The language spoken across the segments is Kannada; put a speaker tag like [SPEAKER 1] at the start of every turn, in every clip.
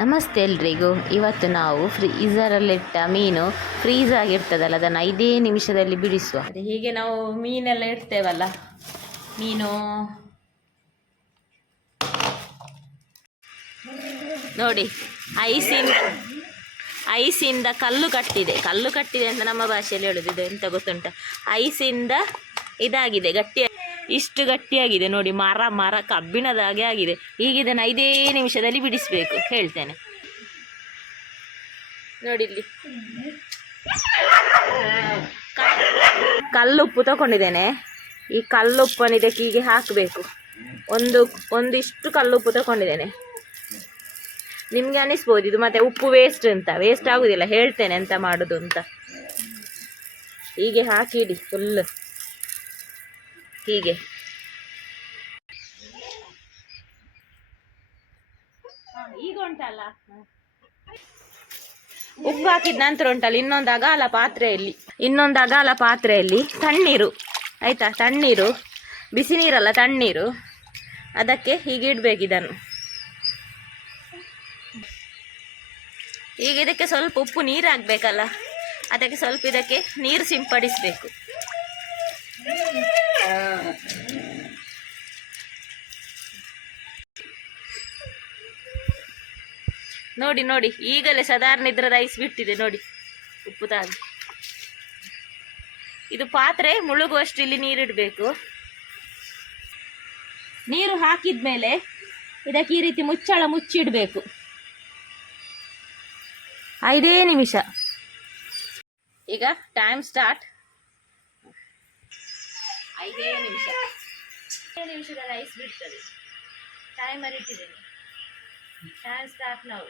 [SPEAKER 1] ನಮಸ್ತೆ ಎಲ್ರಿಗೂ. ಇವತ್ತು ನಾವು ಫ್ರೀಸರಲ್ಲಿಟ್ಟ ಮೀನು ಫ್ರೀಸ್ ಆಗಿರ್ತದಲ್ಲ ಅದನ್ನು ಐದೇ ನಿಮಿಷದಲ್ಲಿ ಬಿಡಿಸುವ. ಹೀಗೆ ನಾವು ಮೀನೆಲ್ಲ ಇಡ್ತೇವಲ್ಲ, ಮೀನು. ನೋಡಿ, ಐಸಿಂದ ಐಸಿಂದ ಕಲ್ಲು ಕಟ್ಟಿದೆ. ಕಲ್ಲು ಕಟ್ಟಿದೆ ಅಂತ ನಮ್ಮ ಭಾಷೆಯಲ್ಲಿ ಹೇಳೋದು, ಇದು ಎಂತ ಗೊತ್ತುಂಟ? ಐಸಿಂದ ಇದಾಗಿದೆ, ಗಟ್ಟಿ ಇಷ್ಟು ಗಟ್ಟಿಯಾಗಿದೆ ನೋಡಿ, ಮರ ಮರ ಕಬ್ಬಿಣದಾಗೆ ಆಗಿದೆ. ಈಗ ಇದನ್ನು ಐದೇ ನಿಮಿಷದಲ್ಲಿ ಬಿಡಿಸಬೇಕು, ಹೇಳ್ತೇನೆ. ನೋಡಿ ಇಲ್ಲಿ. ಕಲ್ಲುಪ್ಪು ತಗೊಂಡಿದ್ದೇನೆ. ಈ ಕಲ್ಲುಪ್ಪನ್ನು ಇದಕ್ಕೆ ಹೀಗೆ ಹಾಕಬೇಕು. ಒಂದು, ಒಂದಿಷ್ಟು ಕಲ್ಲುಪ್ಪು ತಗೊಂಡಿದ್ದೇನೆ. ನಿಮಗೆ ಅನಿಸ್ಬೋದು, ಇದು ಮತ್ತೆ ಉಪ್ಪು ವೇಸ್ಟ್ ಅಂತ. ವೇಸ್ಟ್ ಆಗುದಿಲ್ಲ, ಹೇಳ್ತೇನೆ ಎಂತ ಮಾಡುದು ಅಂತ. ಹೀಗೆ ಹಾಕಿಡಿ ಫುಲ್ ಹೀಗೆ. ಈಗ ಉಂಟಲ್ಲ ಉಪ್ಪು ಹಾಕಿದ ನಂತರ ಉಂಟಲ್ಲ ಇನ್ನೊಂದು ಅಗಾಲ ಪಾತ್ರೆಯಲ್ಲಿ ಇನ್ನೊಂದು ಅಗಾಲ ಪಾತ್ರೆಯಲ್ಲಿ ತಣ್ಣೀರು ಆಯ್ತಾ? ತಣ್ಣೀರು ಬಿಸಿ ನೀರಲ್ಲ ತಣ್ಣೀರು. ಅದಕ್ಕೆ ಹೀಗೆ ಇಡ್ಬೇಕು ಇದನ್ನು. ಈಗ ಇದಕ್ಕೆ ಸ್ವಲ್ಪ ಉಪ್ಪು ನೀರು ಹಾಕ್ಬೇಕಲ್ಲ ಅದಕ್ಕೆ ಸ್ವಲ್ಪ ಇದಕ್ಕೆ ನೀರು ಸಿಂಪಡಿಸಬೇಕು. ನೋಡಿ ನೋಡಿ, ಈಗಲೇ ಸಾಧಾರಣ ಇದ್ರ ರೈಸ್ ಬಿಟ್ಟಿದೆ, ನೋಡಿ, ಉಪ್ಪು ತಾಗಿ. ಇದು ಪಾತ್ರೆ, ಮುಳುಗುವಷ್ಟು ಇಲ್ಲಿ ನೀರಿಡಬೇಕು. ನೀರು ಹಾಕಿದ್ಮೇಲೆ ಇದಕ್ಕೆ ಈ ರೀತಿ ಮುಚ್ಚಳ ಮುಚ್ಚಿಡಬೇಕು. ಐದೇ ನಿಮಿಷ. ಈಗ ಟೈಮ್ ಸ್ಟಾರ್ಟ್ ಐದೇ ನಿಮಿಷ. ಐದೇ ನಿಮಿಷದ ರೈಸ್ ಬಿಡ್ತದೆ. ಟೈಮರ್ ಇಟ್ಟಿದ್ದೇನೆ. ಟೈಮ್ ಸ್ಟಾರ್ಟ್ ನಾವು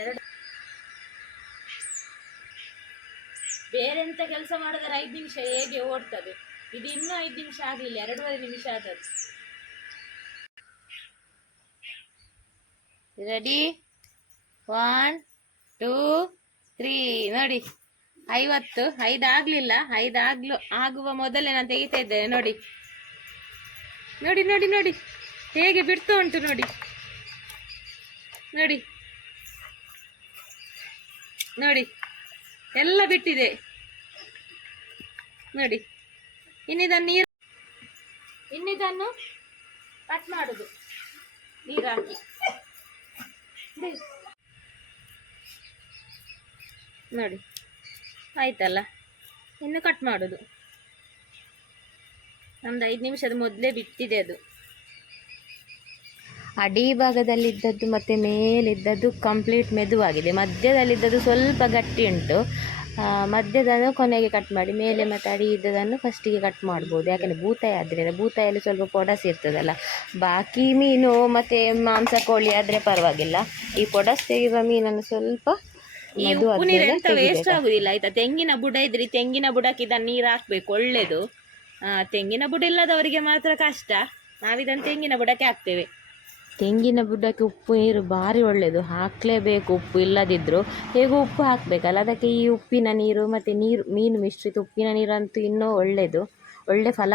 [SPEAKER 1] ಎರಡು. ಬೇರೆಂತ ಕೆಲಸ ಮಾಡಿದ್ರೆ ಐದು ನಿಮಿಷ ಹೇಗೆ ಓಡ್ತದೆ? ಇದು ಇನ್ನೂ ಐದು ನಿಮಿಷ ಆಗಲಿಲ್ಲ, ಎರಡೂವರೆ ನಿಮಿಷ ಆದದ್ದು. ರೆಡಿ ಒನ್ ಟೂ ತ್ರೀ ನೋಡಿ, ಐವತ್ತು ಐದು ಐದಾಗ್ಲು ಆಗುವ ಮೊದಲೇ ನಾನು ತೆಗಿತಾ ಇದ್ದೇನೆ, ನೋಡಿ. ನೋಡಿ ನೋಡಿ ನೋಡಿ. ಹೇಗೆ ಬಿಡ್ತಾ ಉಂಟು ನೋಡಿ. ನೋಡಿ. ನೋಡಿ, ಎಲ್ಲ ಬಿಟ್ಟಿದೆ. ನೋಡಿ, ಇನ್ನಿದನ್ನು ನೀರು, ಇನ್ನಿದನ್ನು ಕಟ್ ಮಾಡುದು. ನೀರಾಕಿ. ನೋಡಿ. ಆಯ್ತಲ್ಲ. ಇನ್ನು ಕಟ್ ಮಾಡೋದು. ನಮ್ದು ಐದು ನಿಮಿಷದ ಮೊದಲೇ ಬಿಟ್ಟಿದೆ ಅದು. ಅಡಿ ಭಾಗದಲ್ಲಿದ್ದದ್ದು ಮತ್ತು ಮೇಲಿದ್ದದ್ದು ಕಂಪ್ಲೀಟ್ ಮೆದುವಾಗಿದೆ. ಮಧ್ಯದಲ್ಲಿದ್ದದ್ದು ಸ್ವಲ್ಪ ಗಟ್ಟಿ ಉಂಟು. ಮಧ್ಯದನ್ನು ಕೊನೆಗೆ ಕಟ್ ಮಾಡಿ, ಮೇಲೆ ಮತ್ತು ಅಡಿ ಇದ್ದದನ್ನು ಫಸ್ಟಿಗೆ ಕಟ್ ಮಾಡ್ಬೋದು. ಯಾಕೆಂದರೆ ಬೂತಾಯಿ ಆದರೆ ಬೂತಾಯಲ್ಲಿ ಸ್ವಲ್ಪ ಪೊಡಸ್ ಇರ್ತದಲ್ಲ. ಬಾಕಿ ಮೀನು ಮತ್ತು ಮಾಂಸ ಕೋಳಿ ಆದರೆ ಪರವಾಗಿಲ್ಲ. ಈ ಪೊಡಸ್ ತೆಗೆಯುವ ಮೀನನ್ನು ಸ್ವಲ್ಪ ವೇಸ್ಟ್ ಆಗುದಿಲ್ಲ ಆಯ್ತಾ? ತೆಂಗಿನ ಬುಡ ಇದ್ರೆ ತೆಂಗಿನ ಬುಡಕ್ಕೆ ಇದನ್ನ ನೀರು ಹಾಕ್ಬೇಕು ಒಳ್ಳೇದು. ಆ, ತೆಂಗಿನ ಬುಡ ಇಲ್ಲದವರಿಗೆ ಮಾತ್ರ ಕಷ್ಟ. ನಾವಿದನ್ನು ತೆಂಗಿನ ಬುಡಕ್ಕೆ ಹಾಕ್ತೇವೆ. ತೆಂಗಿನ ಬುಡಕ್ಕೆ ಉಪ್ಪು ನೀರು ಭಾರಿ ಒಳ್ಳೆಯದು ಹಾಕಲೇಬೇಕು ಉಪ್ಪು ಇಲ್ಲದಿದ್ದರೂ ಹೇಗೂ ಉಪ್ಪು ಹಾಕಬೇಕಲ್ಲ? ಅದಕ್ಕೆ ಈ ಉಪ್ಪಿನ ನೀರು ಮತ್ತು ನೀರು ಮೀನು ಮಿಶ್ರಿತ ಉಪ್ಪಿನ ನೀರಂತೂ ಇನ್ನೂ ಒಳ್ಳೆಯದು ಒಳ್ಳೆ ಫಲ